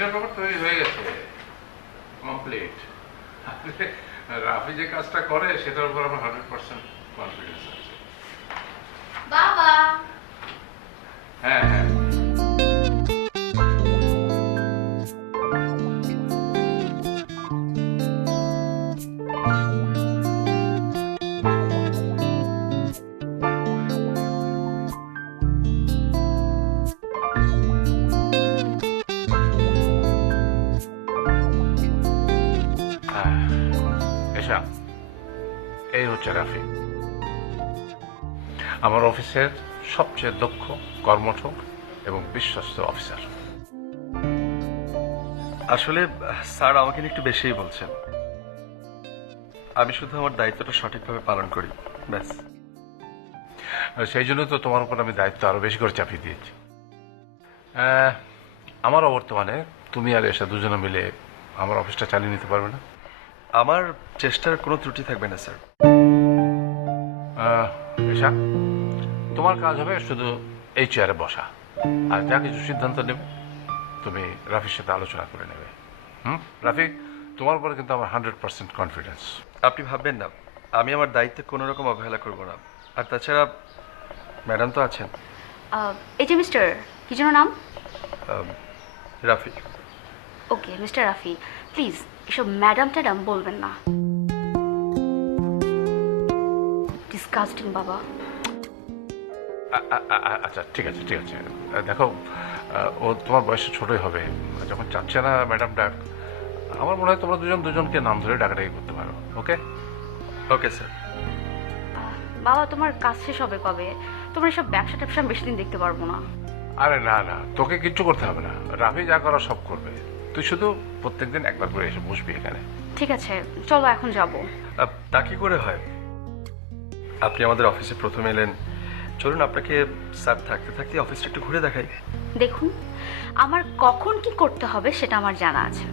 Tender paper তৈরি হয়ে গেছে, কমপ্লিট। রাফি যে কাজটা করে সেটার উপর আমার 100% কনফিডেন্স আছে। বাবা। হ্যাঁ হ্যাঁ, এসা এই হচ্ছে রাফি, আমার অফিসের সবচেয়ে দক্ষ, কর্মঠ এবং বিশ্বস্ত অফিসার। আসলে স্যার আমাকে নিয়ে একটু বেশিই বলছেন। আমি শুধু আমার দায়িত্বটা সঠিকভাবে পালন করি, ব্যাস। সেই জন্য তো তোমার উপর আমি দায়িত্ব আরো বেশি করে চাপিয়ে দিয়েছি। আমার অবর্তমানে তুমি আর এসা দুজনে মিলে আমার অফিসটা চালিয়ে নিতে পারবে না? আমার চেষ্টার কোনো ত্রুটি থাকবে না স্যার। এসা, তোমার কাজ হবে শুধু এই চেয়ারে বসা, আর যা কিছু সিদ্ধান্ত নেবে তুমি রাফির সাথে আলোচনা করে নেবে। রাফি, তোমার উপরে কিন্তু আমার 100% কনফিডেন্স। আপনি ভাববেন না, আমি আমার দায়িত্বে কোনো রকম অবহেলা করব না। আর তাছাড়া ম্যাডাম তো আছেন। এই যে মিস্টার, কি যেন নাম? Rafi. Okay mister Rafi, please এসব ম্যাডাম ট্যাডাম বলবেন না। ডিসকাস্টিং বাবা। আচ্ছা ঠিক আছে ঠিক আছে, দেখো ও তোমার বয়সে ছোটই হবে, যখন চাচ্ছে না ম্যাডাম ডাক, আমার মনে হয় তোমরা দুজনকে নাম ধরে ডাকাডাকি করতে পারো। ওকে ওকে স্যার। বাবা তোমার কাজ শেষ হবে কবে? তোমার এসব ব্যবসা ট্যাবসা বেশি দিন দেখতে পারবো না। আরে না না, তোকে কিচ্ছু করতে হবে না, রাফি যা করা সব করবে। তুই শুধু প্রত্যেকদিন একবার করে এসে বসবি এখানে। ঠিক আছে চলো এখন যাবো। তা কি করে হয়? আপনি আমাদের অফিসে প্রথম এলেন, চলুন আপনাকে স্যার থাকতে থাকতে অফিসটা একটু ঘুরে দেখাই। দেখুন, আমার কখন কি করতে হবে সেটা আমার জানা আছে।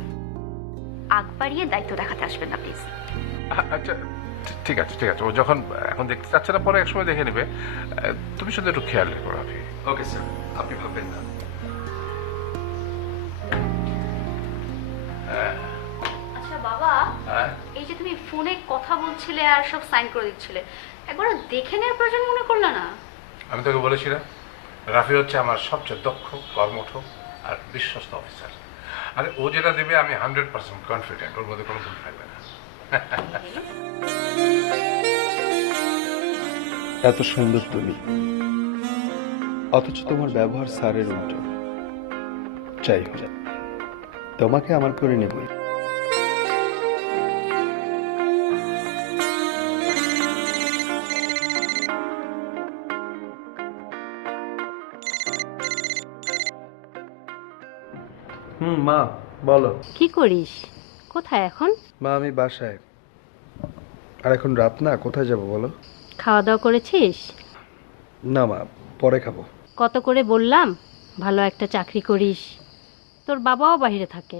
আগ বাড়িয়ে দায়িত্ব দেখাতে আসবেন না প্লিজ। আচ্ছা ঠিক আছে ঠিক আছে, ও যখন এখন দেখতে চাচ্ছে না পরে একসময় দেখে নেবে। তুমি শুধু একটু খেয়াল রেখো রাফি। ওকে স্যার, আপনি ভাববেন না। আচ্ছা বাবা, হ্যাঁ? এই যে তুমি ফোনে কথা বলছিলে আর সব সাইন করে দিচ্ছিলে, একবার দেখে নেওয়ার প্রয়োজন মনে করলে না? আমি তোকে বলেছি না, রাফি হচ্ছে আমার সবচেয়ে দক্ষ, কর্মঠ আর বিশ্বস্ত অফিসার। আর ও যেটা দেবে আমি 100% কনফিডেন্ট, ওর মধ্যে কোনো ভুল থাকবে না। এত সুন্দর তুমি, অথচ তোমার ব্যবহার স্যারের উল্টো। যাই হোক, তোমাকে আমার করে নেবই। মা বলো। কি করিস? কোথায় এখন? মা আমি বাসায়। আর এখন রাত না, কোথায় যাব বলো? খাওয়া দাওয়া করেছিস? না মা, পরে খাবো। কত করে বললাম ভালো একটা চাকরি করিস, তোর বাবাও বাইরে থাকে।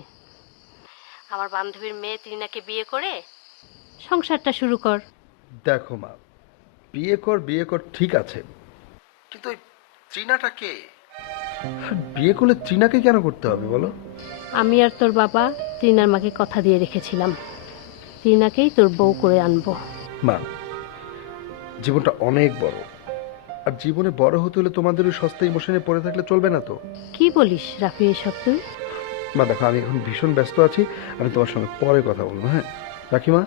আমার বান্ধবীর মেয়ে ত্রিনাকে বিয়ে করে সংসারটা শুরু কর। দেখো মা, বিয়ে কর ঠিক আছে, কিন্তু ওই ত্রিনাটা কে? আর বিয়ে করলে ত্রিনাকে কেন করতে হবে বলো? আমি আর তোর বাবা ত্রিনার মাকে কথা দিয়ে রেখেছিলাম, ত্রিনাকেই তোর বউ করে আনবো। মা, জীবনটা অনেক বড়, আর জীবনে বড় হতে হলে তোমাদের ওই সস্তা ইমোশনে পড়ে থাকলে চলবে না তো। কি বলিস রাফি এসব তুই? মা দেখো, আমি এখন ভীষণ ব্যস্ত আছি, আমি তোমার সঙ্গে পরে কথা বলবো। হ্যাঁ রাখি মা।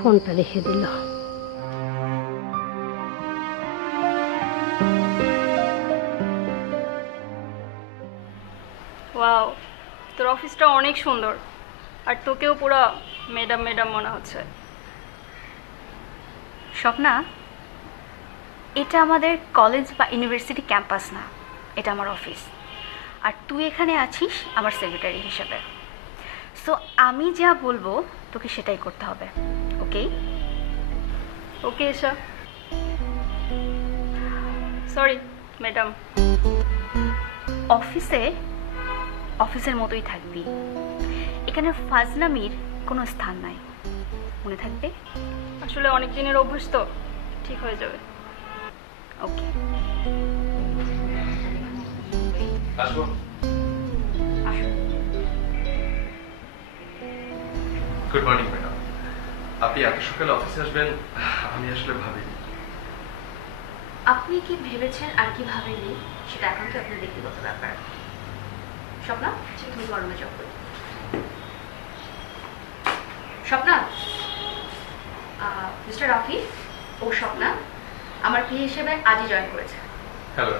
ফোনটা রেখে দিল। ওয়াও, তোর অফিসটা অনেক সুন্দর, আর তোকেও পুরো ম্যাডাম ম্যাডাম মনে হচ্ছে। স্বপ্না, এটা আমাদের কলেজ বা ইউনিভার্সিটি ক্যাম্পাস না, এটা আমার অফিস। আর তুই এখানে আছিস আমার সেক্রেটারি হিসেবে। সো আমি যা বলবো তোকে সেটাই করতে হবে। ওকে ওকে এসা। Sorry madam. অফিসের মতোই থাকবি, এখানে ফাজলামির কোনো স্থান নাই, মনে থাকবে। আসলে অনেক দিনের অভ্যাস তো, ঠিক হয়ে যাবে। ওকে। আসবো। আসুন। Good morning madam. আপনি এত সকালে অফিসে আসবেন আমি আসলে ভাবিনি। আপনি কি ভেবেছেন আর কি ভাবেননি সেটা এখন তো আপনার ব্যক্তিগত ব্যাপার। স্বপ্না, তুমি তোমার রুমে যাও। স্বপ্না, মিস্টার রাফি ও স্বপ্না আমার পি হিসেবে আজই জয়েন করেছে। হ্যালো।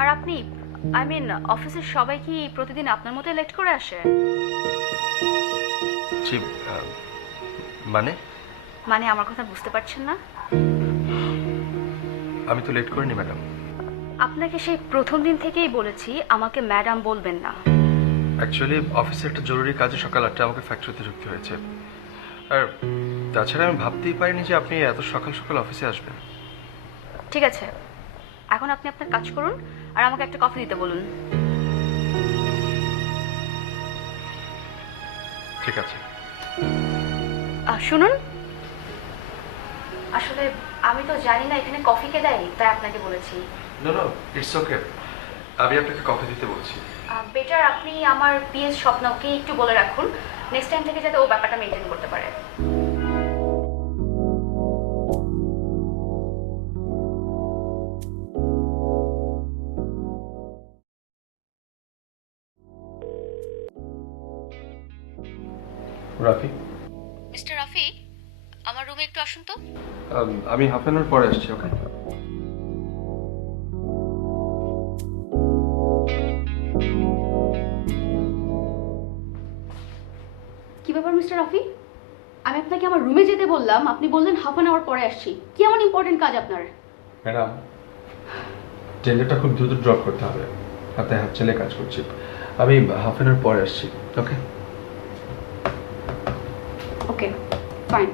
আর আপনি আই মিন অফিসের সবাই কি প্রতিদিন আপনার মতো লেট করে আসে? জি, মানে মানে আমার কথা বুঝতে পারছেন না? আমি তো লেট করিনি ম্যাডাম। আপনাকে সেই প্রথম দিন থেকেই বলেছি আমাকে ম্যাডাম বলবেন না। অ্যাকচুয়ালি অফিসে একটা জরুরি কাজে সকাল 8টায় আমাকে ফ্যাক্টরিতে ঢুকতে হয়েছে। আর তাছাড়া আমি ভাবতেই পারিনি যে আপনি এত সকাল সকাল অফিসে আসবেন। ঠিক আছে, এখন আপনি আপনার কাজ করুন আর আমাকে একটা কফি দিতে বলুন। ঠিক আছে। শুনুন, আসলে আমি তো জানি না এখানে কফি কে দেয়, তাই আপনাকে বলেছি। No no, it's okay. আমি আপনাকে কফি দিতে বলছি। বেটার আপনি আমার পিএস স্বপ্নকে একটু বলে রাখুন নেক্সট টাইম থেকে যাতে ও ব্যাপারটা মেনটেন করতে পারে। রাফি, মিস্টার রাফি, আমার রুমে একটু আসুন তো। আমি হাফ অ্যান আওয়ার পরে আসছি। ওকে। কি ব্যাপার মিস্টার রাফি? আমি আপনাকে আমার রুমে যেতে বললাম, আপনি বললেন হাফ অ্যান আওয়ার পরে আসছি। কি এমন ইম্পর্টেন্ট কাজ আপনার? ম্যাডাম, টেন্ডারটা খুব দ্রুত ড্রপ করতে হবে। হাতে হাত ছেলে কাজ করছি। আমি হাফ অ্যান আওয়ার পরে আসছি। ওকে। ওকে, ফাইন।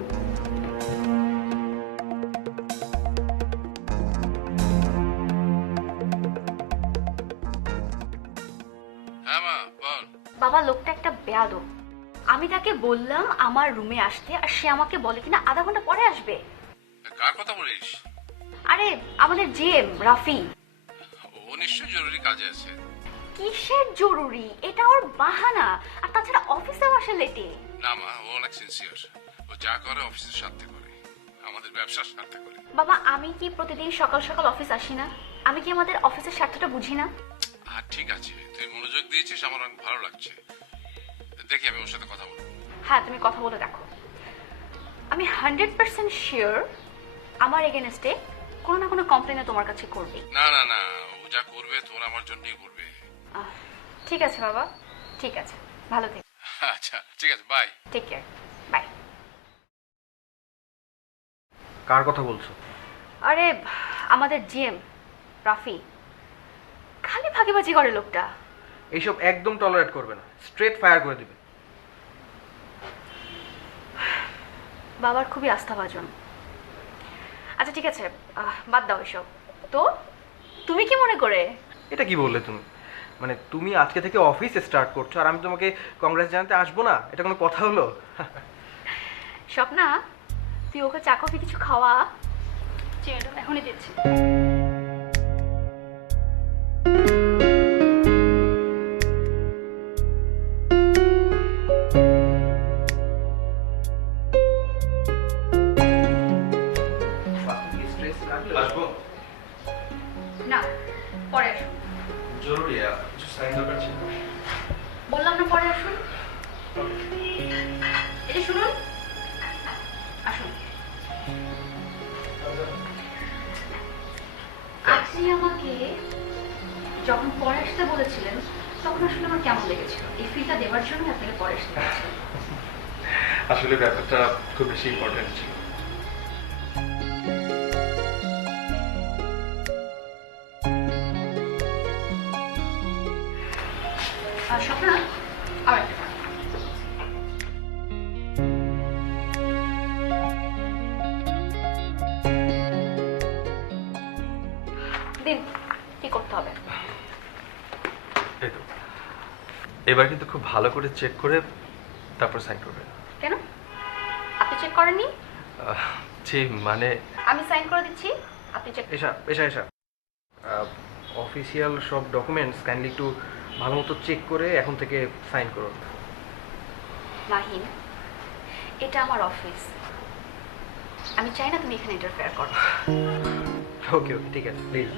হ্যাঁ মা বল। বাবা, লোকটা একটা বেয়াদব। আমি তাকে বললাম আমার রুমে আসতে, আর সে আমাকে বলে কিনা আধা ঘন্টা পরে আসবে। কার কথা বলিস? আরে আমাদের জিএম রাফি। ও নিশ্চয়ই জরুরি কাজে আছে। কিসের জরুরি? এটা ওর বাহানা। আর তাছাড়া অফিসেও আসে লেটে। না মা, ও অনেক সিনসিয়ার। ও যা করে অফিসের স্বার্থে করে, আমাদের ব্যবসার স্বার্থে করে। বাবা, আমি কি প্রতিদিন সকাল সকাল অফিস আসি না? আমি কি আমাদের অফিসের স্বার্থটা বুঝি না? আর ঠিক আছে, তুই মনোযোগ দিয়েছিস, আমার অনেক ভালো লাগছে। দেখি আমি ওর সাথে কথা বলবো। হ্যাঁ, তুমি কথা বলে দেখো। আমি 100% শিওর আমার এগেনস্টে কোনো না কোনো কমপ্লেনে তোমার কাছে করবে। না না না, ও যা করবে তোর আমার জন্যই করবে। ঠিক আছে বাবা, ঠিক আছে, ভালো থেকো। আচ্ছা ঠিক আছে, বাই। Take care, bye. কার কথা বলছো? আরে আমাদের জিএম রাফি, খালি ফাঁকিবাজি করে লোকটা। এইসব একদম টলারেট করবে না, স্ট্রেট ফায়ার করে দিবে। বাবার খুবই আস্থাভাজন। আচ্ছা ঠিক আছে, বাদ দাও এসব। তো তুমি কি মনে করে? এটা কি বললে তুমি? মানে তুমি আজকে থেকে অফিস স্টার্ট করছো আর আমি তোমাকে কংগ্রেস জানাতে আসবো না? এটা কোনো কথা হলো? স্বপ্না, তুই ওকে চা কফি কিছু খাওয়া। ম্যাডাম এখনই দিচ্ছি। আসবো। না, পরে আসুন। জরুরি কিছু সাইন দরকার ছিল। বললাম না পরে আসুন। এটা শুনুন, আসুন। আপনি আমাকে যখন পরে আসতে বলেছিলেন তখন আসলে আমার কেমন লেগেছিল? এই ফিলটা দেওয়ার জন্য আপনাকে পরে আসতে বলেছিলাম। আসলে ব্যাপারটা খুব বেশি ইম্পর্টেন্ট ছিল। স্বপ্না, আবার একটা কথা। দিন, কি করতে হবে? এই তো, এবার কিন্তু খুব ভালো করে চেক করে তারপর সাইন করবে। কেন? আপনি চেক করেননি? জি মানে আমি সাইন করে দিচ্ছি, আপনি চেক। এসা অফিসিয়াল সব ডকুমেন্টস কাইন্ডলি একটু ভালো মতো চেক করে এখন থেকে সাইন করো। মাহিন, এটা আমার অফিস, আমি চাই না তুমি এখানে ইন্টারফেয়ার করো। ওকে ওকে ঠিক আছে প্লিজ।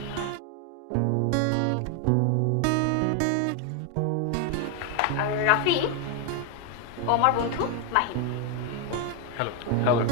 আর রাফি, ও আমার বন্ধু মাহিন। হ্যালো। হ্যালো।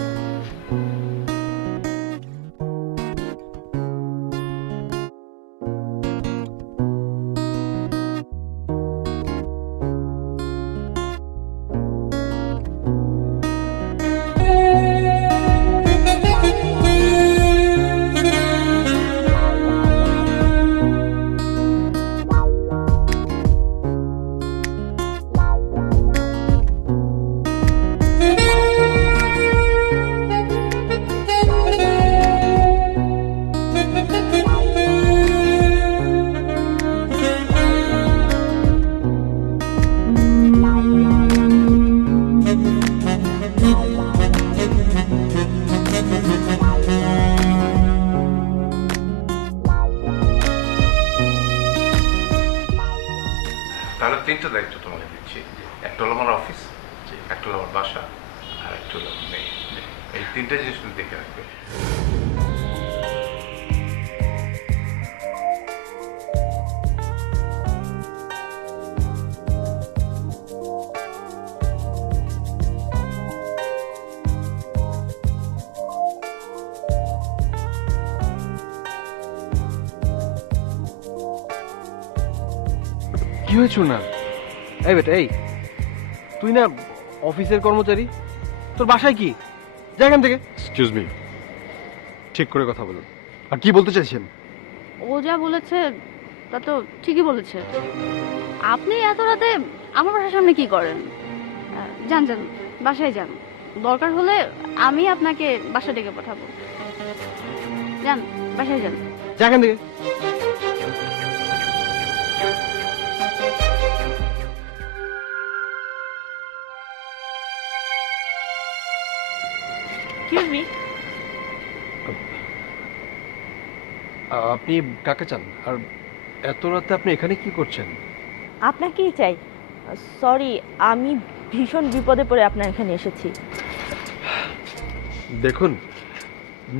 তাহলে 3টা দায়িত্ব তোমাকে দিচ্ছি। একটা হলো আমার অফিস, একটা হলো আমার বাসা, আর একটা হলো আমার মেয়ে। এই 3টে জিনিস তুমি দেখে রাখবে। কি হয়েছে না? এই বেটা, এই তুই না অফিসের কর্মচারী, তোর বাসায় কি? যা এখান থেকে। এক্সকিউজ মি, ঠিক করে কথা বলুন। আর কি বলতে চাইছেন? ও যা বলেছে তা তো ঠিকই বলেছে। আপনি এত রাতে আমার বাসার সামনে কি করেন? যান যান, বাসায় যান, দরকার হলে আমি আপনাকে বাসা ডেকে পাঠাবো। যান, বাসায় যান। যা এখান থেকে। এক্সকিউজ মি, আপনি কাকে চান? আর এত রাতে আপনি এখানে কি করছেন? আপনাকেই চাই। সরি, আমি ভীষণ বিপদে পড়ে আপনার এখানে এসেছি। দেখুন,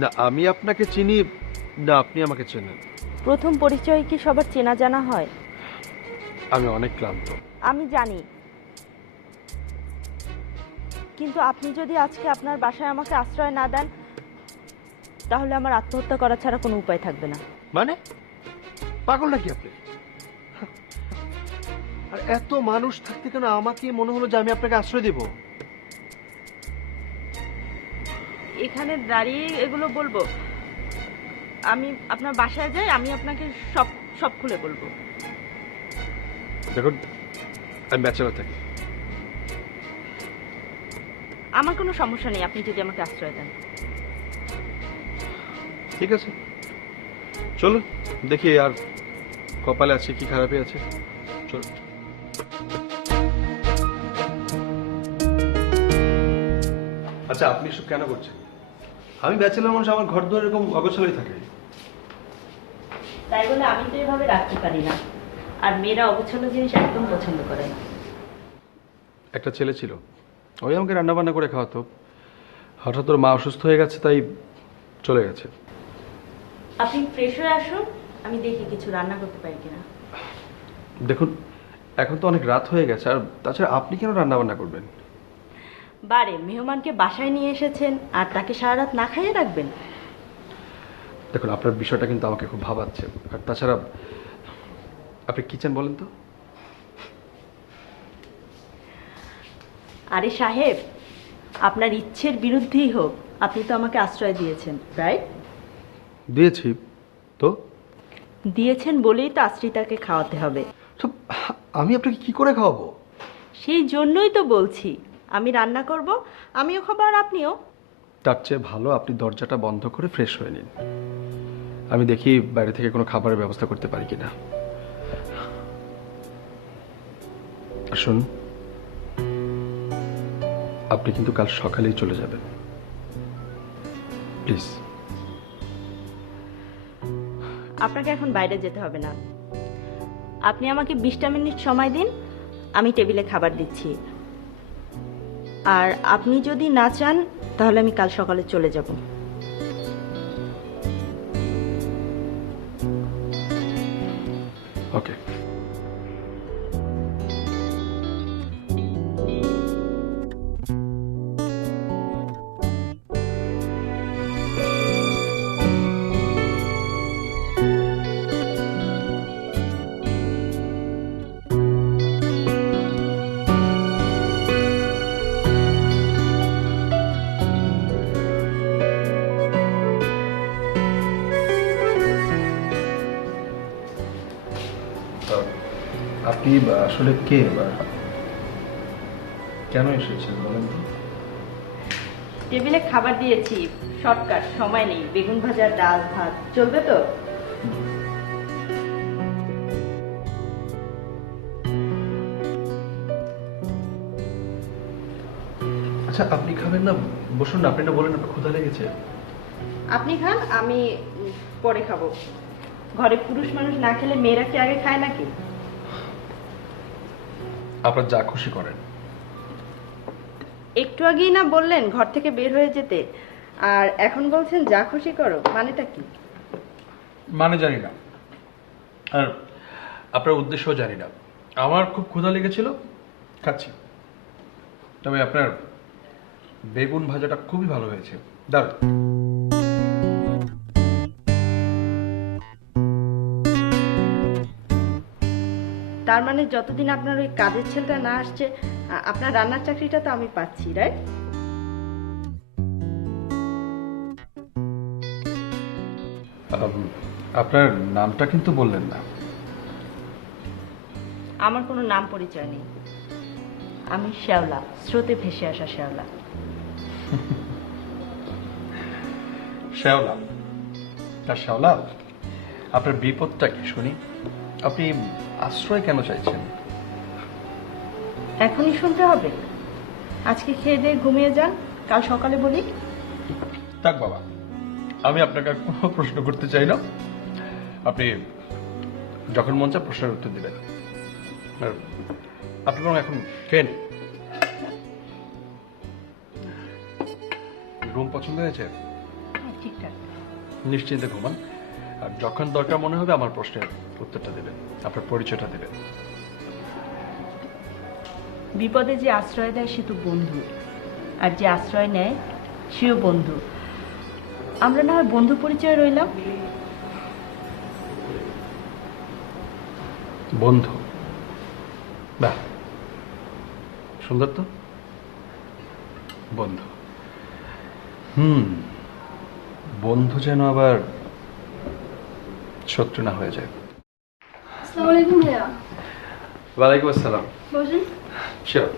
না আমি আপনাকে চিনি না আপনি আমাকে চেনেন। প্রথম পরিচয় কি সবার চেনা জানা হয়? আমি অনেক ক্লান্ত। আমি জানি, কিন্তু আপনি যদি আজকে আপনার বাসায় আমাকে আশ্রয় না দেন, তাহলে আমার আত্মহত্যা করা ছাড়া কোনো উপায় থাকবে না। মানে পাগল নাকি আপনি? আর এত মানুষ থাকতে কেন আমাকে মনে হলো যে আমি আপনাকে আশ্রয় দেব? এখানে দাঁড়িয়ে এগুলো বলবো? আমি আপনার বাসায় যাই, আমি আপনাকে সব সব খুলে বলবো। দেখুন, আমি ব্যাচেলর থাকি। আমার কোনো সমস্যা নেই আপনি যদি আমাকে আশ্রয় দেন। ঠিক আছে, চলুন দেখি আর কপালে আছে কি খারাপই আছে। চল। আচ্ছা, আপনি এসব কেন করছেন? আমি ব্যাচেলর মানুষ, আমার ঘর দুয়ার এরকম অগোছালোই থাকে। তাই বলে আমি তো এভাবে রাখতে পারি না, আর মেয়েরা অগোছালো জিনিস একদম পছন্দ করে না। একটা ছেলে ছিল, ওই আমাকে রান্না বান্না করে খাওয়াতো। হঠাৎ ওর মা অসুস্থ হয়ে গেছে, তাই চলে গেছে। আপনি ফ্রেশ হয়ে আসুন, আমি দেখি কিছু রান্না করতে পারি কিনা। দেখুন, এখন তো অনেক রাত হয়ে গেছে, আর তাছাড়া আপনি কেন রান্না বান্না করবেন? বারে মেহমানকে বাসায় নিয়ে এসেছেন আর তাকে সারা রাত না খাইয়ে রাখবেন? দেখুন, আপনার বিষয়টা কিন্তু আমাকে খুব ভাবাচ্ছে। আর তাছাড়া আপনি কি চান বলেন তো? আরে সাহেব, আপনার ইচ্ছের বিরুদ্ধেই হোক, আপনি তো আমাকে আশ্রয় দিয়েছেন, রাইট? দিয়েছি তো। দিয়েছেন বলেই তো আশ্রিতাকে খাওয়াতে হবে। তো আমি আপনাকে কি করে খাওয়াবো? সেই জন্যই তো বলছি, আমি রান্না করব, আমিও খাবো আর আপনিও। তার চেয়ে ভালো আপনি দরজাটা বন্ধ করে ফ্রেশ হয়ে নিন। আমি দেখি বাইরে থেকে কোনো খাবারের ব্যবস্থা করতে পারি কিনা। আসুন। আপনি কিন্তু কাল সকালেই চলে যাবেন, প্লিজ। আপনাকে এখন বাইরে যেতে হবে না, আপনি আমাকে 20টা মিনিট সময় দিন, আমি টেবিলে খাবার দিচ্ছি। আর আপনি যদি না চান তাহলে আমি কাল সকালে চলে যাব। ওকে। আপনি আসলে কে, কেন এসেছেন বলেন তো? টেবিলে খাবার দিয়েছি, শর্টকাট, সময় নেই। বেগুন ভাজা, ডাল, ভাত চলবে তো? আচ্ছা, আপনি খাবেন না? বসুন না, আপনি না বলেন আপনার ক্ষুধা লেগেছে। আপনি খান, আমি পরে খাবো। ঘরে পুরুষ মানুষ না খেলে মেয়েরা কি আগে খায় নাকি? আপনার যা খুশি করেন। একটু আগেই না বললেন ঘর থেকে বের হয়ে যেতে, আর এখন বলছেন যা খুশি করো, মানেটা কি? মানে জানি না, আর আপনার উদ্দেশ্যও জানি না। আমার খুব ক্ষুধা লেগেছিল, খাচ্ছি। তবে আপনার বেগুন ভাজাটা খুবই ভালো হয়েছে, দারুণ। তার মানে যতদিন আপনার ওই কাজের ছেলেটা না আসছে, আপনার রান্নার চাকরিটা তো আমি পাচ্ছি, রাইট? আপনার নামটা কিন্তু বললেন না। আমার কোনো নাম পরিচয় নেই, আমি শ্যাওলা, স্রোতে ভেসে আসা শ্যাওলা। শ্যাওলা? তার শ্যাওলা, আপনার বিপদটা কি শুনি? আপনি আশ্রয় কেন চাইছেন? এখনই শুনতে হবে? আজকে খেয়ে দিয়ে ঘুমিয়ে যান, কাল সকালে বলি। থাক বাবা, আমি আপনাকে আর কোনো প্রশ্ন করতে চাই না। আপনি যখন মন চায় প্রশ্নের উত্তর দিবেন। আর আপনি বরং এখন খেয়ে নিন। রুম পছন্দ হয়েছে? ঠিকঠাক। নিশ্চিন্তে ঘুমান, আর যখন দরকার মনে হবে আমার প্রশ্নের উত্তরটা দেবেন, আপনার পরিচয়টা দেবেন। বিপদে যে আশ্রয় দেয় সে তো বন্ধু, আর যে আশ্রয় নেয় সেও বন্ধু। আমরা না হয় বন্ধু পরিচয় রইলাম। বন্ধু? বাহ, সুন্দর তো। বন্ধু, বন্ধু যেন আবার শত্রু না হয়ে যায়। আসসালামু আলাইকুম ভাইয়া। ওয়ালাইকুম আসসালাম। বসুন। শিওর।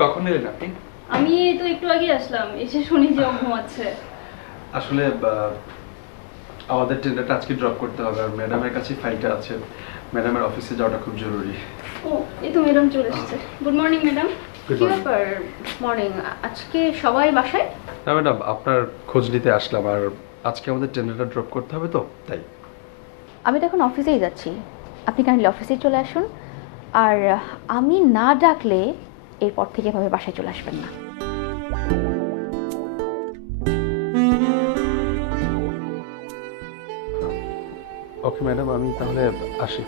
কখন এলেন আপনি? আমি তো একটু আগে আসলাম, এসে শুনি যে ও ঘুমাচ্ছে। আসলে আমাদের টেন্ডারটা আজকে ড্রপ করতে হবে, আর ম্যাডামের কাছে ফাইলটা আছে। ম্যাডামের অফিসে যাওয়াটা খুব জরুরি। ও, এই তো ম্যাডাম চলে এসেছে। Good morning madam. Good কি morning. ব্যাপার? মর্নিং। আজকে সবাই বাসায়? না ম্যাডাম, আপনার খোঁজ নিতে আসলাম, আর আজকে আমাদের টেন্ডারটা ড্রপ করতে হবে তো তাই। আমি তো এখন অফিসেই যাচ্ছি, আপনি কাইন্ডলি অফিসেই চলে আসুন। আর আমি না ডাকলে এরপর থেকে এভাবে বাসায় চলে আসবেন না। ওকে ম্যাডাম, আমি তাহলে আসি।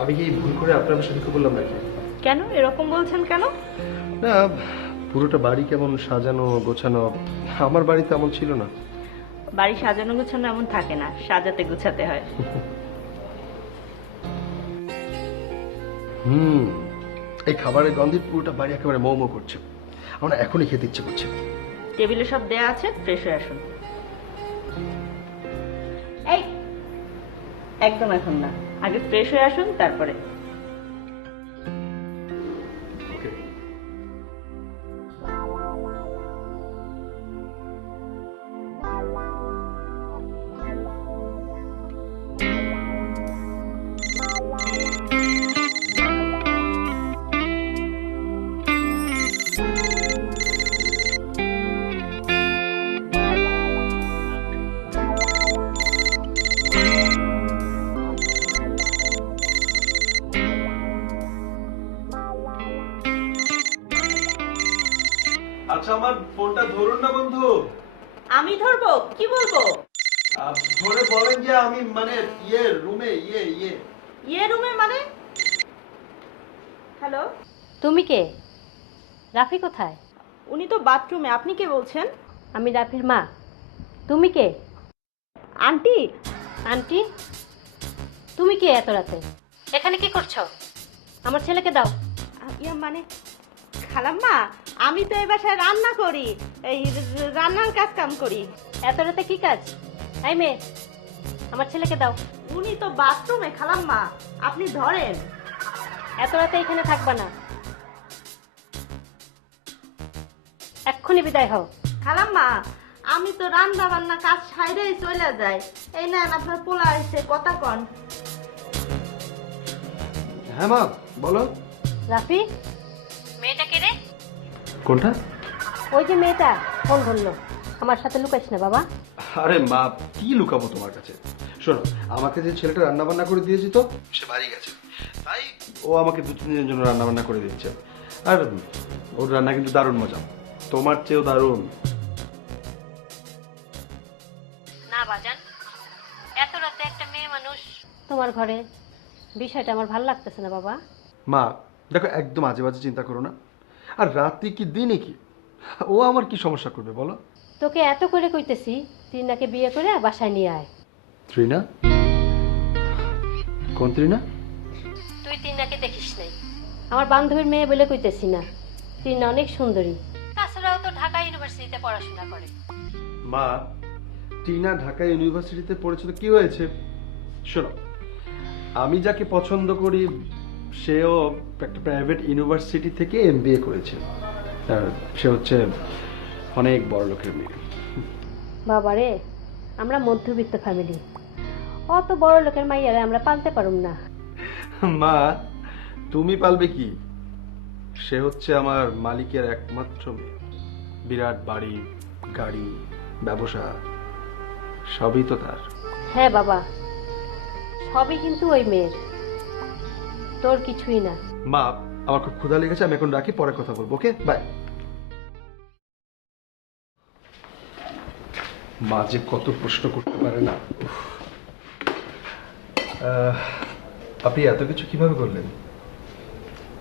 আমি কি ভুল করে আপনার সাথে কি বললাম নাকি? কেন এরকম বলছেন কেন? না, পুরোটা বাড়ি কেমন সাজানো গোছানো, আমার বাড়ি তেমন ছিল না। বাড়ি সাজানো গোছানো এমন থাকে না, সাজাতে গোছাতে হয়। এই খাবারের গন্ধে পুরোটা বাড়ি একেবারে মৌ মৌ করছে। আমার না এখনই খেতে ইচ্ছে করছে। টেবিলে সব দেয়া আছে, ফ্রেশ হয়ে আসুন। এই একদম এখন না, আগে ফ্রেশ হয়ে আসুন তারপরে। ওকে। আচ্ছা আমার ফোনটা ধরুন না বন্ধু। আমি ধরবো? কি বলবো? ধরে বলেন যে আমি মানে রুমে রুমে মানে? হ্যালো, তুমি কে? রাফি কোথায়? উনি তো বাথরুমে। আপনি কে বলছেন? আমি রাফির মা। তুমি কে? আন্টি। আন্টি? তুমি কে এত রাতে? এখানে কি করছো? আমার ছেলেকে দাও। ইয়া মানে খালাম্মা, আমি তো এই বাসায় রান্না করি, এই রান্নার কাজ কাম করি। এত রাতে কি কাজ? এই মেয়ে, আমার ছেলেকে দাও। উনি তো বাথরুমে খালাম্মা, আপনি ধরেন। এত রাতে এখানে থাকবা না, এক্ষুনি বিদায় হও। খালাম্মা, আমি তো রান্না বান্না কাজ সাইরেই চলে যাই। এই নেন আপনার পোলা এসে কথা কন। হ্যাঁ মা বলো। রাফি, মেয়েটা কে রে? কোনটা? ওই যে মেয়েটা ফোন ধরলো। আমার সাথে লুকাইস না বাবা। আরে মা কি লুকাবো তোমার কাছে? শোনো, আমাকে যে ছেলেটা রান্না বান্না করে দিয়েছি তো সে বাড়ি গেছে, তাই ও আমাকে 2-3 দিনের জন্য রান্না বান্না করে দিচ্ছে। আর ওর রান্না কিন্তু দারুণ মজা, তোমার চেয়েও দারুণ। না বাজান, এত রাতে একটা মেয়ে মানুষ তোমার ঘরে, বিষয়টা আমার ভালো লাগতেছে না বাবা। মা দেখো, একদম আজে বাজে চিন্তা করো না। আর রাতে কি দিনে কি, ও আমার কি সমস্যা করবে বলো? তোকে এত করে কইতেছি ত্রিনাকে বিয়ে করে বাসায় নিয়ে আয়। ত্রিনা? কোন ত্রিনা? তুই ত্রিনাকে দেখিস নাই? আমার বান্ধবীর মেয়ে বলে কইতেছি না, ত্রিনা অনেক সুন্দরী। তাছাড়াও তো ঢাকা ইউনিভার্সিটিতে পড়াশোনা করে। মা টিনা ঢাকা ইউনিভার্সিটিতে পড়েছে তো কি হয়েছে? শোনো, আমি যাকে পছন্দ করি সেও একটা প্রাইভেট ইউনিভার্সিটি থেকে MBA করেছে, আর সে হচ্ছে অনেক বড় লোকের মেয়ে। বাবারে, আমরা মধ্যবিত্ত ফ্যামিলি, অত বড় লোকের মাইয়ারে আমরা পালতে পারুম না। মা তুমি পালবে কি? সে হচ্ছে আমার মালিকের একমাত্র মেয়ে, বিরাট বাড়ি গাড়ি ব্যবসা সবই তো তার। হ্যাঁ বাবা, সবই কিন্তু ওই মেয়ের, তোর কিছুই না। মা আমার খুব ক্ষুধা লেগেছে, আমি এখন রাখি, পরে কথা বলবো। Okay bye. মা যে কত প্রশ্ন করতে পারে না। আপনি এত কিছু কিভাবে করলেন?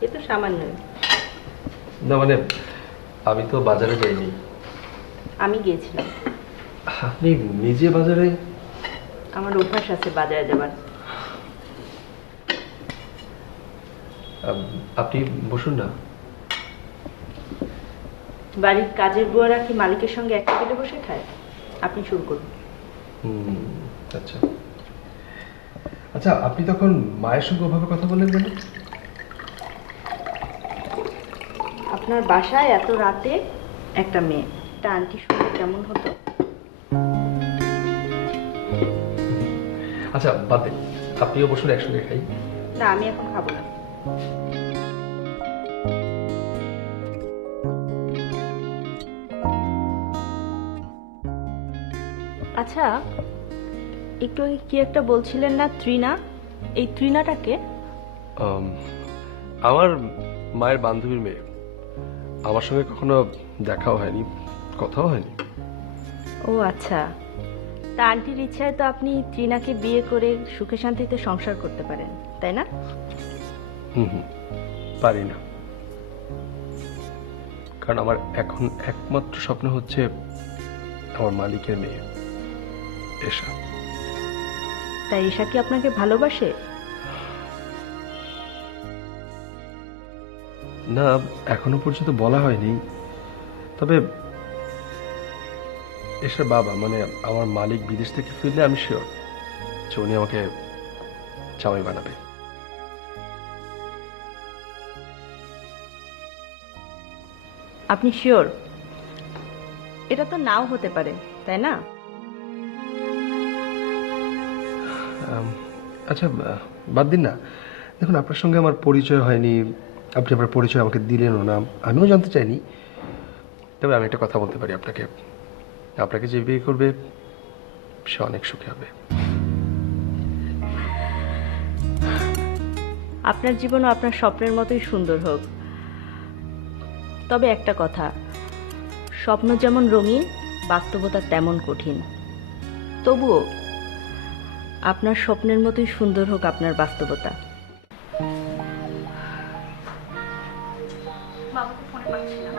এ তো সামান্য। না মানে আমি তো বাজারে যাইনি। আমি গিয়েছিলাম। আপনি নিজে বাজারে? আমার অভ্যাস আছে বাজারে যাবার। আপনি বসুন না। বাড়ির কাজের বুয়ারা কি মালিকের সঙ্গে এক টেবিলে বসে খায়? আপনি শুরু করুন। আচ্ছা আচ্ছা, আপনি তখন মায়ের সঙ্গে ওভাবে কথা বললেন কেন? আপনার বাসায় এত রাতে একটা মেয়ে, একটা আন্টি শুনলে কেমন হতো? আচ্ছা বাদ দেন, আপনিও বসুন, একসঙ্গে খাই। না, আমি এখন খাবো না। আচ্ছা, একটু আগে কি একটা বলছিলেন না, ত্রিনা? এই ত্রিনাটাকে? আমার মায়ের বান্ধবীর মেয়ে, আমার সঙ্গে কখনো দেখাও হয়নি, কথাও হয়নি। ও আচ্ছা, তা আন্টির ইচ্ছায় তো আপনি ত্রিনাকে বিয়ে করে সুখে শান্তিতে সংসার করতে পারেন, তাই না? পারি না, কারণ আমার এখন একমাত্র স্বপ্ন হচ্ছে আমার মালিকের মেয়ে এশা। তাই এশা কি আপনাকে ভালোবাসে? না, এখনো পর্যন্ত বলা হয়নি, তবে এসার বাবা মানে আমার মালিক বিদেশ থেকে ফিরলে আমি শিওর যে উনি আমাকে জামাই বানাবে। আপনি শিওর? এটা তো নাও হতে পারে, তাই না? আচ্ছা বাদ দিন না, দেখুন আপনার সঙ্গে আমার পরিচয় হয়নি, আপনি আপনার পরিচয় আমাকে দিলেনও না, আমিও জানতে চাইনি। তবে আমি একটা কথা বলতে পারি আপনাকে, আপনাকে যে বিয়ে করবে সে অনেক সুখী হবে। আপনার জীবনও আপনার স্বপ্নের মতোই সুন্দর হোক। তবে একটা কথা, স্বপ্ন যেমন রঙিন, বাস্তবতা তেমন কঠিন। তবুও আপনার স্বপ্নের মতোই সুন্দর হোক আপনার বাস্তবতা। বাবাকে ফোনে পাচ্ছি না।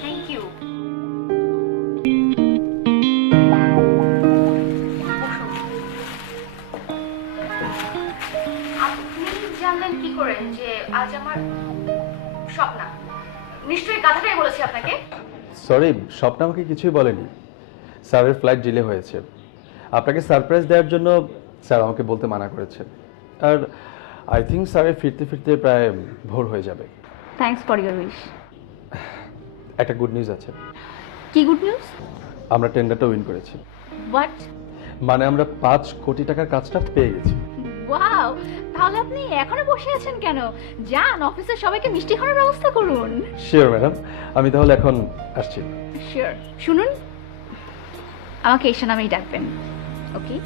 Thank you. আপনি জানলেন কি করে যে আজ আমার স্বপ্না? নিশ্চয়ই গাধাটাই বলেছি আপনাকে। সরি, স্বপ্ন আমাকে কিছুই বলেনি। স্যারের ফ্লাইট ডিলে হয়েছে, আপনাকে সারপ্রাইজ দেওয়ার জন্য স্যার আমাকে বলতে মানা করেছে। আর আই থিঙ্ক স্যারের ফিরতে ফিরতে প্রায় ভোর হয়ে যাবে। Thanks for your wish. একটা গুড নিউজ আছে, কি গুড নিউজ? আমরা টেন্ডারটা উইন করেছি। হোয়াট? মানে আমরা 5 কোটি টাকার কাজটা পেয়ে গেছি। ওয়াও, তাহলে আপনি এখনো বসে আছেন কেন? যান অফিসের সবাইকে মিষ্টি খাওয়ার ব্যবস্থা করুন। শিওর ম্যাডাম, আমি তাহলে এখন আসছি। শিওর। শুনুন, আমাকে এসে নামেই ডাকবেন, ওকে?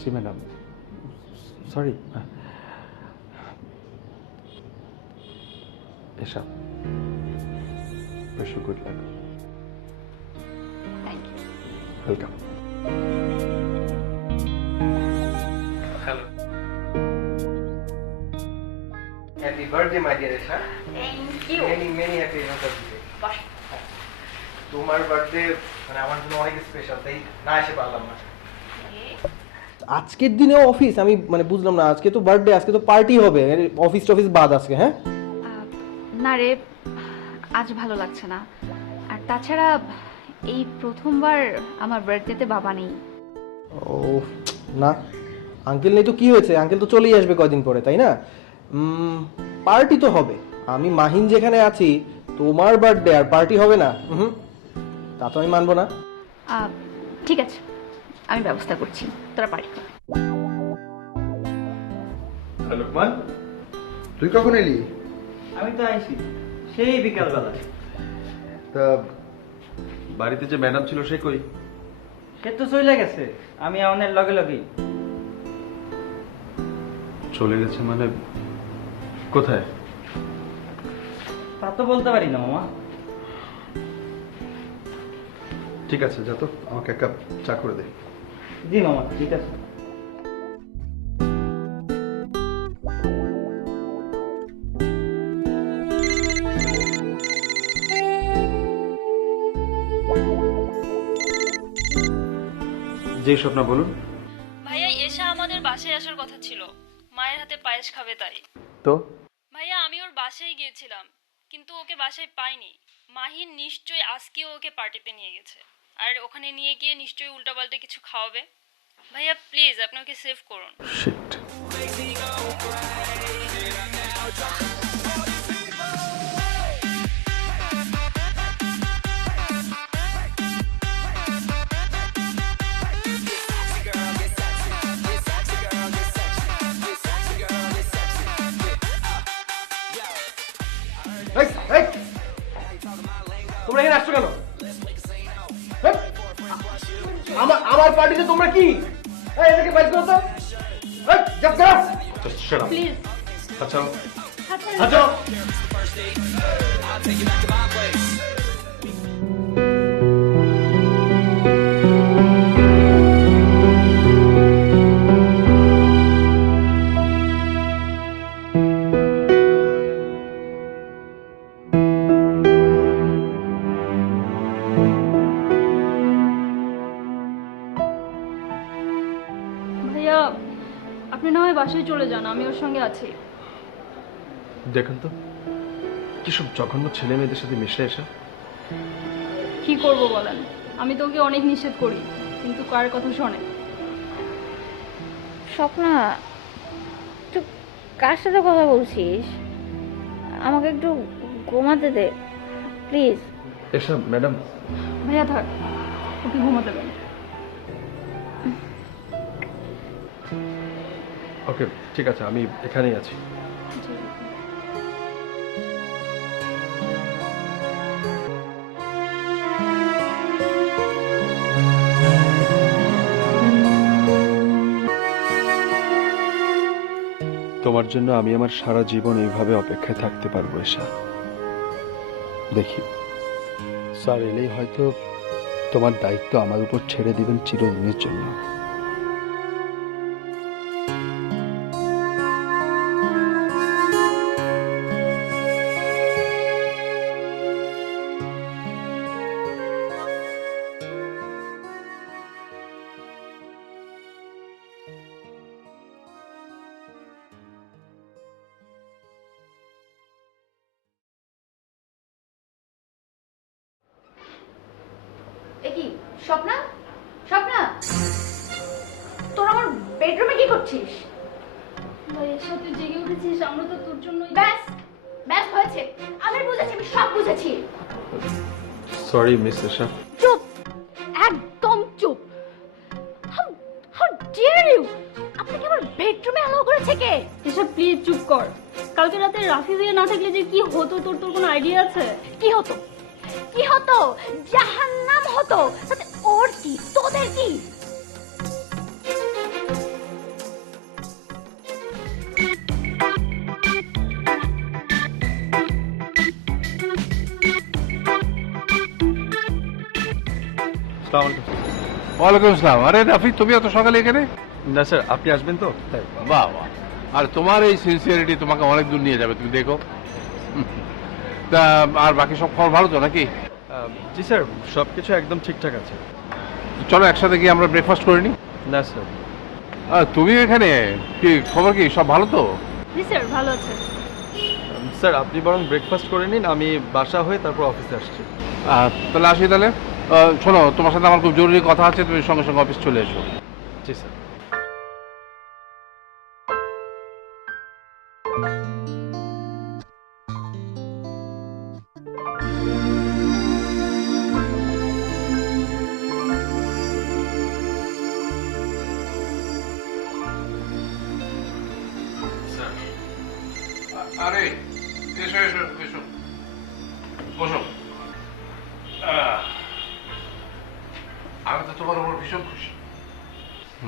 জি madam, sorry. Esha, wish you good luck. Thank you. Welcome. Hello. Happy birthday my dear Esha. Thank you. Many happy birthday. Boss. তোমার বার্থডে মানে আমার জন্য অনেক স্পেশাল, তাই না এসে পারলাম না। আজকের দিনেও অফিস? আমি মানে বুঝলাম না, আজকে তো বার্থডে, আজকে তো পার্টি হবে, অফিস টফিস বাদ আজকে। হ্যাঁ না রে, আজ ভালো লাগছে না। আর তাছাড়া এই প্রথমবার আমার বার্থডেতে বাবা নেই। ও না, আঙ্কেল নেই তো কি হয়েছে, আঙ্কেল তো চলেই আসবে কয়দিন পরে, তাই না? পার্টি তো হবে। আমি মাহিন যেখানে আছি, তোমার বার্থডে আর পার্টি হবে না? তা তো আমি মানবো না। ঠিক আছে, আমি ব্যবস্থা করছি, তোরা পার্টি কর। লোকমান, তুই কখন এলি? আমি তো আইছি সেই বিকালবেলা। তা বাড়িতে যে ম্যাডাম ছিল সে কই? সে তো চলে গেছে, আমি আমাদের লগে লগেই। চলে গেছে মানে কোথায়? তা তো বলতে পারি না মামা। ঠিক আছে, যা তো, আমাকে এক কাপ চা করে দে। জি মামা, ঠিক আছে। যে স্বপ্ন বলুন। ভাইয়া এশা আমাদের বাসায় আসার কথা ছিল, মায়ের হাতে পায়েস খাবে তাই। তো ভাইয়া আমি ওর বাসায় গিয়েছিলাম, কিন্তু ওকে বাসায় পাইনি। মাহিন নিশ্চয়ই আজকেও ওকে পার্টিতে নিয়ে গেছে, আর ওখানে নিয়ে গিয়ে নিশ্চয়ই উল্টাপাল্টা কিছু খাওয়াবে। ভাইয়া প্লিজ আপনি ওকে সেভ করুন। শিট। তোমরা এখানে আসছো কেন? আমার পার্টিতে তোমরা কি? এটাকে বাইক করো তো। প্লিজ। আচ্ছা আচ্ছা ভাইয়া, আপনি না হয় হয় বাসায় চলে যান, আমি ওর সঙ্গে আছি। দেখুন তো কিসব জঘন্য ছেলে মেয়েদের সাথে মিশে এসে। কি করব বলেন, আমি তো ওকে অনেক নিষেধ করি, কিন্তু কার কথা শোনে। স্বপ্না, একটু কার সাথে কথা বলছিস? আমাকে একটু ঘুমাতে দে প্লিজ। এসব ম্যাডাম। ভাইয়া থাক, ওকে ঘুমাতে দেবেন। ওকে ঠিক আছে, আমি এখানেই আছি। তোমার জন্য আমি আমার সারা জীবন এইভাবে অপেক্ষায় থাকতে পারবো এশা। দেখি স্যার এলেই হয়তো তোমার দায়িত্ব আমার উপর ছেড়ে দিবেন চিরদিনের জন্য। কি স্বপ্না, স্বপ্না তোর আমার বেডরুমে কি করছিস? ভাইয়ের সাথে জেগে উঠেছিস, আমরা তো তোর জন্য। ব্যাস ব্যাস হয়েছে, আমি বুঝেছি, আমি সব বুঝেছি। Sorry miss Esha. চুপ, একদম চুপ। How dare you! আপনাকে আমার বেডরুমে অ্যালাউ করেছে কে? এসব প্লিজ চুপ কর। কালকে রাতে রাফি ভাইয়া না থাকলে যে কি হতো তোর তোর কোনো আইডিয়া আছে? কি হতো? কি হতো? জাহান্নাম হতো। তাতে ওর কি, তোদের কি? ওয়ালাইকুম আসসালাম। আরে রাফি, তুমি এত সকালে এখানে? না স্যার, আপনি আসবেন তো তাই। বাহ বাহ, আর তোমার এই সিনসিয়ারিটি তোমাকে অনেক দূর নিয়ে যাবে, তুমি দেখো। তা আর বাকি সব খবর ভালো তো নাকি? জি স্যার, সবকিছু একদম ঠিকঠাক আছে। চলো একসাথে গিয়ে আমরা ব্রেকফাস্ট করে নিই। না স্যার। তুমি এখানে কি খবর, কি সব ভালো তো? জি স্যার, ভালো আছে। স্যার আপনি বরং ব্রেকফাস্ট করে নিন, আমি বাসা হয়ে তারপর অফিসে আসছি। তাহলে আসি তাহলে। শোনো, তোমার সাথে আমার খুব জরুরি কথা আছে, তুমি সঙ্গে সঙ্গে অফিস চলে এসো। জি স্যার। আরে এসো এসো এসো, বসো। আমি তো তোমার উপর ভীষণ খুশি।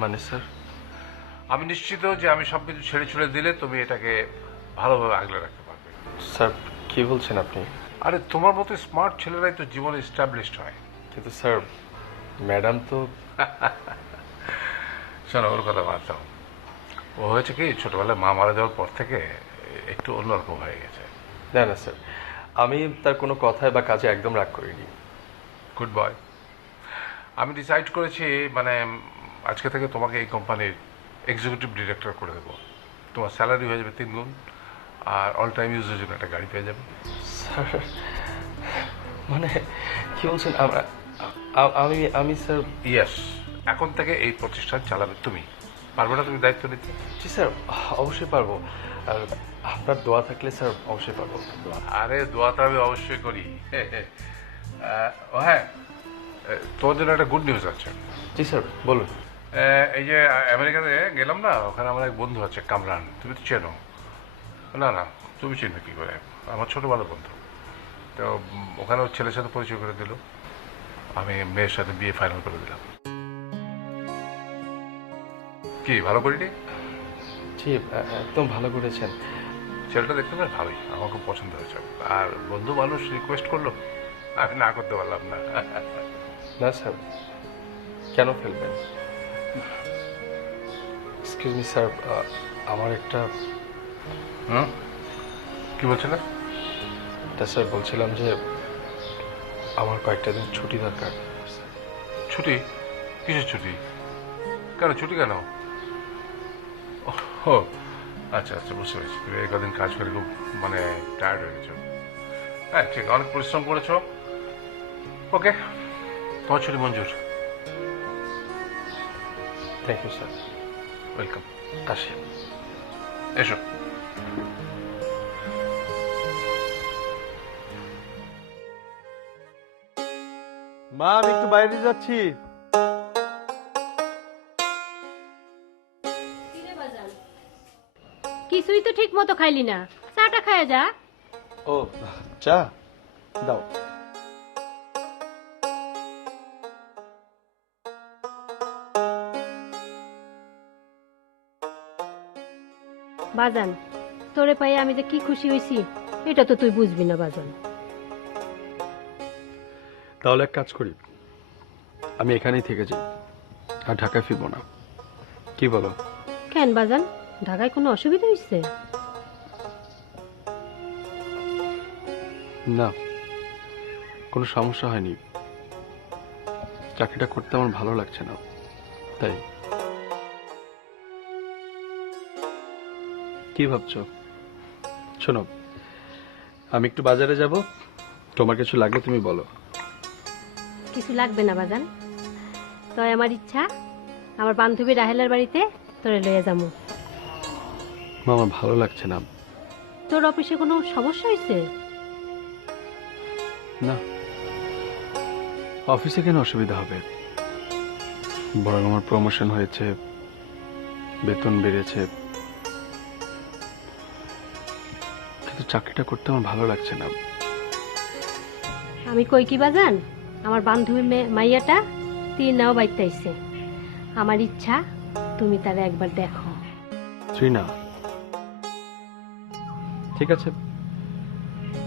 মানে স্যার? আমি নিশ্চিত যে আমি সবকিছু ছেড়ে ছুড়ে দিলে তুমি এটাকে ভালোভাবে আগলে রাখতে পারবে। স্যার কি বলছেন আপনি? আরে তোমার মতো স্মার্ট ছেলেরাই তো জীবনে এস্টাবলিশড হয়। কিন্তু স্যার ম্যাডাম তো। শোনো, ওর কথা বাদ দাও। ও হয়েছে কি, ছোটবেলায় মা মারা যাওয়ার পর থেকে একটু অন্যরকম হয়ে গেছে। না না স্যার, আমি তার কোনো কথায় বা কাজে একদম রাগ করিনি। Good boy. আমি ডিসাইড করেছি, মানে আজকে থেকে তোমাকে এই কোম্পানির এক্সিকিউটিভ ডিরেক্টর করে দেবো। তোমার স্যালারি হয়ে যাবে 3 গুণ, আর অল টাইম ইউজের জন্য একটা গাড়ি পেয়ে যাবে। স্যার মানে কি বলছেন? আমি আমি স্যার। ইয়েস, এখন থেকে এই প্রতিষ্ঠান চালাবে তুমি। পারবে না তুমি দায়িত্ব নিতে? জি স্যার, অবশ্যই পারবো। আর আপনার দোয়া থাকলে স্যার অবশ্যই পারবো। আরে দোয়া তো আমি অবশ্যই করি। ও হ্যাঁ, তোমার জন্য একটা গুড নিউজ আছে। জি স্যার বলুন। এই যে আমেরিকাতে গেলাম না, ওখানে আমার এক বন্ধু আছে কামরান, তুমি তো চেনো। না না, তুমি চিনবে কি করে, আমার ছোটবেলার বন্ধু। তো ওখানে ওর ছেলের সাথে পরিচয় করে দিল, আমি মেয়ের সাথে বিয়ে ফাইনাল করে দিলাম। কি ভালো করিনি? জি একদম ভালো করেছেন। ছেলেটা দেখতে বেশ ভালোই, আমার খুব পছন্দ হয়েছে। আর বন্ধু মানুষ রিকোয়েস্ট করলো, আমি না করতে পারলাম না। না স্যার, কেন ফেলবেন? এক্সকিউজ মি স্যার, আমার একটা। কি বলছিলেন? স্যার বলছিলাম যে আমার কয়েকটা দিন ছুটি দরকার। ছুটি? কিসের ছুটি? কেন ছুটি কেন? ও আচ্ছা আচ্ছা, বুঝতে পেরেছি। তুমি এই কদিন কাজ করে খুব মানে টায়ার্ড হয়ে গেছো। হ্যাঁ ঠিক, অনেক পরিশ্রম করেছো। ওকে, তোমার ছুটি মঞ্জুর। Thank you sir. ওয়েলকাম। আসি, এসো। মা আমি একটু বাইরে যাচ্ছি। কিছুই তো ঠিক মতো খাইলি না, চাটা খায়া যা। ও চা দাও। বাজান, তোরে পাই আমি যে কি খুশি হয়েছি এটা তো তুই বুঝবি না বাজান। তাহলে এক কাজ করি, আমি এখানেই থেকে যাই, আর ঢাকায় ফিরবো না, কি বলো? কেন বাজান, ঢাকায় কোনো অসুবিধা হয়েছে? না, কোনো সমস্যা হয়নি। চাকরিটা করতে আমার ভালো লাগছে না, তাই। কি ভাবছো? শোনো, আমি একটু বাজারে যাব, তোমার কিছু লাগলে তুমি বলো। কিছু লাগবে না বাজান, তাই আমার ইচ্ছা আমার বান্ধবী রাহেলার বাড়িতে তোরে লইয়া যাবো। মা, আমার ভালো লাগছে না। তোর অফিসে কোনো সমস্যা হয়েছে? না, অফিসে কেন অসুবিধা হবে, বরং আমার প্রমোশন হয়েছে, বেতন বেড়েছে, কিন্তু চাকরিটা করতে আমার ভালো লাগছে না। আমি কই কি বাজান, আমার বান্ধবী মাইয়াটা তিনাও বাইতে আইছে, আমার ইচ্ছা তুমি তারে একবার দেখো। ত্রিনা, ঠিক আছে,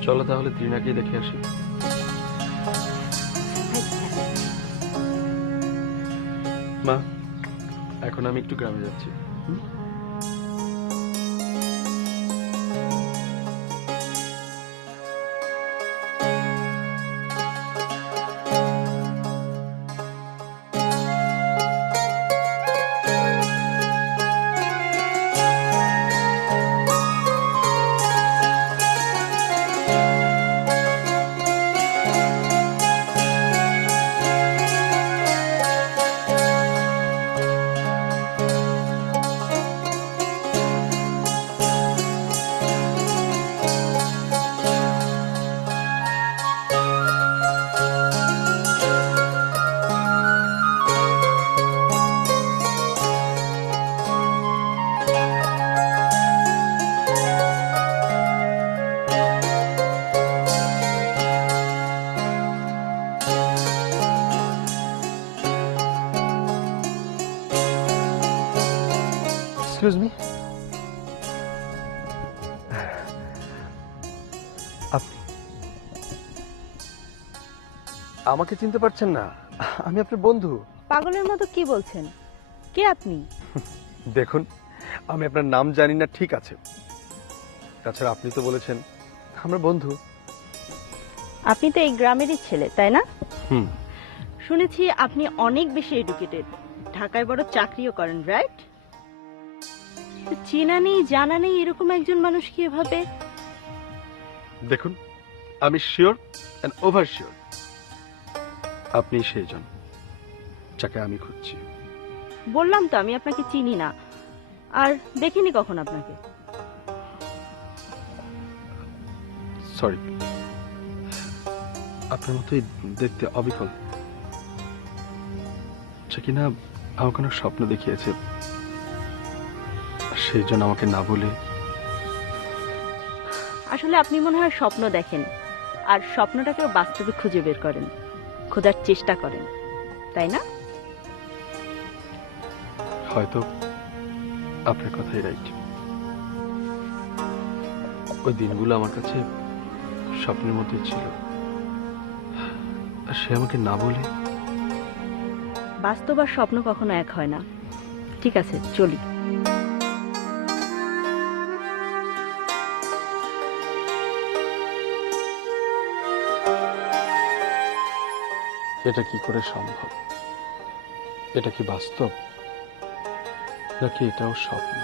চলো তাহলে ত্রিনাকেই দেখে আসি। মা, এখন আমি একটু গ্রামে যাচ্ছি। এক্সকিউজ মি, আপনি আমাকে চিনতে পারছেন না? আমি আপনার বন্ধু। পাগলের মতো কি বলছেন? কে আপনি? দেখুন, আমি আপনার নাম জানি না, ঠিক আছে, তাছাড়া আপনি তো বলেছেন আমরা বন্ধু। আপনি তো এই গ্রামেরই ছেলে, তাই না? হুম। শুনেছি আপনি অনেক বেশি এডুকেটেড, ঢাকায় বড় চাকরিও করেন, রাইট? চেনা নেই জানা নেই এরকম একজন মানুষ কি এভাবে? দেখুন, আমি শিওর এন্ড ওভার শিওর আপনি সেই জন যাকে আমি খুঁজছি। বললাম তো আমি আপনাকে চিনি না, আর দেখিনি কখন আপনাকে। সরি, আপনার মতোই দেখতে অবিকল, সে কিনা আমাকে অনেক স্বপ্ন দেখিয়েছে, সেই জন্য আমাকে না বলে। আসলে আপনি মনে হয় স্বপ্ন দেখেন, আর স্বপ্নটাকেও বাস্তবে খুঁজে বের করেন, খোঁজার চেষ্টা করেন, তাই না? হয়তো আপনার কথাই রাইট। ওই দিনগুলো আমার কাছে স্বপ্নের মতোই ছিল, আর সে আমাকে না বলে। বাস্তব আর স্বপ্ন কখনো এক হয় না। ঠিক আছে, চলি। এটা কি করে সম্ভব? এটা কি বাস্তব, নাকি এটাও স্বপ্ন?